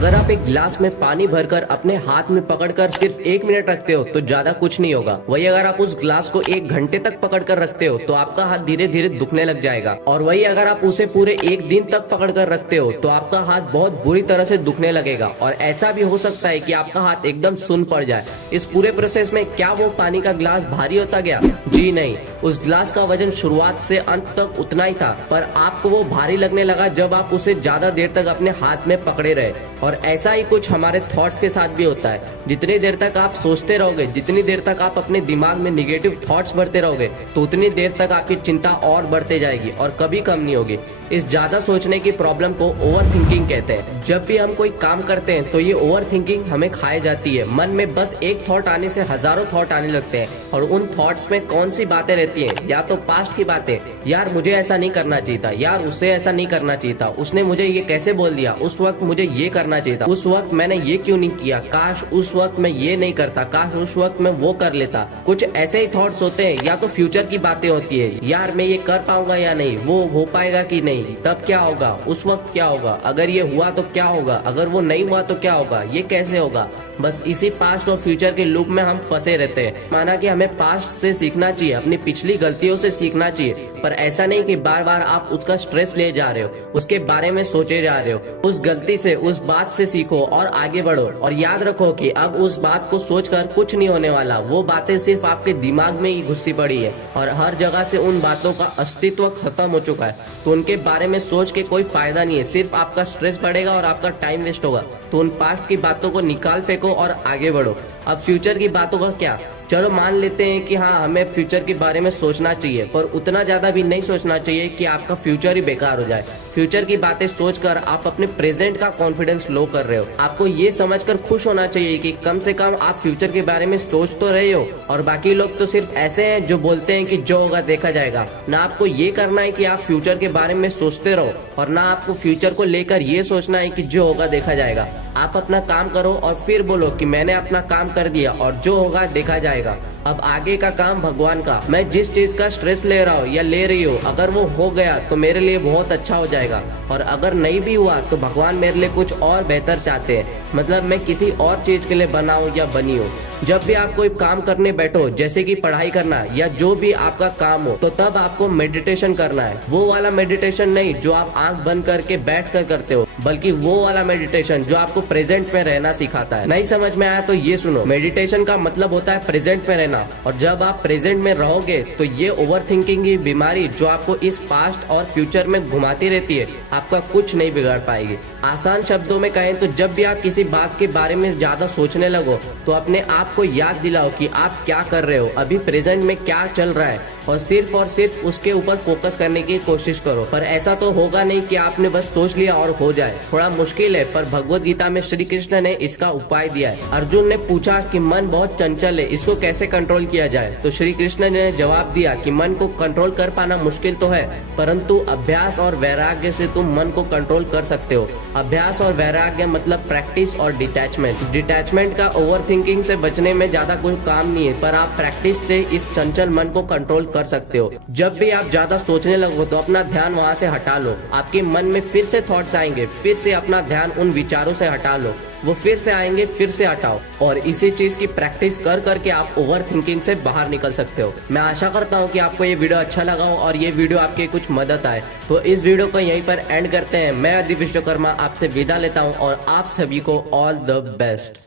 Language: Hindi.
अगर आप एक गिलास में पानी भरकर अपने हाथ में पकड़कर सिर्फ 1 मिनट रखते हो तो ज्यादा कुछ नहीं होगा। वही अगर आप उस गिलास को 1 घंटे तक पकड़कर रखते हो तो आपका हाथ धीरे धीरे दुखने लग जाएगा। और वही अगर आप उसे पूरे 1 दिन तक पकड़कर रखते हो तो आपका हाथ बहुत बुरी तरह से दुखने लगेगा। और ऐसा भी हो सकता है कि आपका हाथ एकदम सुन्न पड़ जाए। इस पूरे प्रोसेस में क्या वो पानी का गिलास भारी होता गया? जी नहीं, उस गिलास का वजन शुरुआत से अंत तक उतना ही था, पर आपको वो भारी लगने लगा जब आप उसे ज्यादा देर तक अपने हाथ में पकड़े रहे। और ऐसा ही कुछ हमारे थॉट्स के साथ भी होता है। जितनी देर तक आप सोचते रहोगे, जितनी देर तक आप अपने दिमाग में निगेटिव थॉट्स भरते रहोगे, तो उतनी देर तक आपकी चिंता और बढ़ते जाएगी और कभी कम नहीं होगी। इस ज्यादा सोचने की प्रॉब्लम को ओवर थिंकिंग कहते हैं। जब भी हम कोई काम करते हैं तो ये ओवर थिंकिंग हमें खाए जाती है। मन में बस एक थॉट आने से हजारों थॉट आने लगते हैं और उन थॉट्स में कौन सी बातें रहती हैं? या तो पास्ट की बातें, यार मुझे ऐसा नहीं करना चाहिए था, यार उससे ऐसा नहीं करना चाहिए था, उसने मुझे ये कैसे बोल दिया, उस वक्त मुझे ये करना चाहिए था, उस वक्त मैंने ये क्यों नहीं किया, काश उस वक्त मैं ये नहीं करता, काश उस वक्त मैं वो कर लेता। कुछ ऐसे ही थॉट्स होते हैं। या तो फ्यूचर की बातें होती है, यार मैं ये कर पाऊंगा या नहीं, वो हो पाएगा कि नहीं, तब क्या होगा, उस वक्त क्या होगा, अगर ये हुआ तो क्या होगा, अगर वो नहीं हुआ तो क्या होगा, ये कैसे होगा। बस इसी पास्ट और फ्यूचर के लूप में हम फंसे रहते हैं। माना कि हमें पास्ट से सीखना चाहिए, अपनी पिछली गलतियों से सीखना चाहिए, पर ऐसा नहीं कि बार बार आप उसका स्ट्रेस ले जा रहे हो, उसके बारे में सोचे जा रहे हो। उस गलती से, उस बात से सीखो और आगे बढ़ो। और याद रखो कि अब उस बात को सोचकर कुछ नहीं होने वाला। वो बातें सिर्फ आपके दिमाग में ही घुसी पड़ी है और हर जगह से उन बातों का अस्तित्व खत्म हो चुका है। तो उनके बारे में सोच के कोई फायदा नहीं है, सिर्फ आपका स्ट्रेस बढ़ेगा और आपका टाइम वेस्ट होगा। तो उन पास्ट की बातों को निकाल फेंको और आगे बढ़ो। अब फ्यूचर की बातों का क्या? चलो मान लेते हैं कि हाँ, हमें फ्यूचर के बारे में सोचना चाहिए, पर उतना ज्यादा भी नहीं सोचना चाहिए कि आपका फ्यूचर ही बेकार हो जाए। फ्यूचर की बातें सोचकर आप अपने प्रेजेंट का कॉन्फिडेंस लो कर रहे हो। आपको ये समझकर खुश होना चाहिए कि कम से कम आप फ्यूचर के बारे में सोच तो रहे हो। और बाकी लोग तो सिर्फ ऐसे हैं जो बोलते हैं कि जो होगा देखा जाएगा। ना आपको ये करना है कि आप फ्यूचर के बारे में सोचते रहो और ना आपको फ्यूचर को लेकर ये सोचना है कि जो होगा देखा जाएगा। आप अपना काम करो और फिर बोलो कि मैंने अपना काम कर दिया और जो होगा देखा जाएगा। अब आगे का काम भगवान का। मैं जिस चीज का स्ट्रेस ले रहा हूँ या ले रही हूँ, अगर वो हो गया तो मेरे लिए बहुत अच्छा हो जाएगा, और अगर नहीं भी हुआ तो भगवान मेरे लिए कुछ और बेहतर चाहते हैं। मतलब मैं किसी और चीज के लिए बना हूँ या बनी हूँ। जब भी आप कोई काम करने बैठो, जैसे कि पढ़ाई करना या जो भी आपका काम हो, तो तब आपको मेडिटेशन करना है। वो वाला मेडिटेशन नहीं जो आप आंख बंद करके बैठ कर करते हो, बल्कि वो वाला मेडिटेशन जो आपको प्रेजेंट में रहना सिखाता है। नहीं समझ में आया तो ये सुनो, मेडिटेशन का मतलब होता है प्रेजेंट में रहना। और जब आप प्रेजेंट में रहोगे तो ये ओवर थिंकिंग की बीमारी जो आपको इस पास्ट और फ्यूचर में घुमाती रहती है, आपका कुछ नहीं बिगाड़ पाएगी। आसान शब्दों में कहें तो जब भी आप किसी बात के बारे में ज्यादा सोचने लगो तो अपने आप को याद दिलाओ कि आप क्या कर रहे हो, अभी प्रेजेंट में क्या चल रहा है, और सिर्फ उसके ऊपर फोकस करने की कोशिश करो। पर ऐसा तो होगा नहीं कि आपने बस सोच लिया और हो जाए। थोड़ा मुश्किल है, पर भगवत गीता में श्री कृष्ण ने इसका उपाय दिया है। अर्जुन ने पूछा कि मन बहुत चंचल है, इसको कैसे कंट्रोल किया जाए? तो श्री कृष्ण ने जवाब दिया कि मन को कंट्रोल कर पाना मुश्किल तो है, परंतु अभ्यास और वैराग्य से तुम मन को कंट्रोल कर सकते हो। अभ्यास और वैराग्य मतलब प्रैक्टिस और डिटैचमेंट। डिटैचमेंट का ओवर थिंकिंग से बचने में ज्यादा कोई काम नहीं है, पर आप प्रैक्टिस से इस चंचल मन को कंट्रोल कर सकते हो। जब भी आप ज्यादा सोचने लगो तो अपना ध्यान वहां से हटा लो। आपके मन में फिर से थॉट्स आएंगे, फिर से अपना ध्यान उन विचारों से हटा लो। वो फिर से आएंगे, फिर से हटाओ। और इसी चीज की प्रैक्टिस कर करके आप ओवर थिंकिंग से बाहर निकल सकते हो। मैं आशा करता हूँ कि आपको ये वीडियो अच्छा लगा हो और ये वीडियो आपके कुछ मदद आए। तो इस वीडियो को यहीं पर एंड करते हैं। मैं अदिति विश्वकर्मा आपसे विदा लेता हूँ और आप सभी को ऑल द बेस्ट।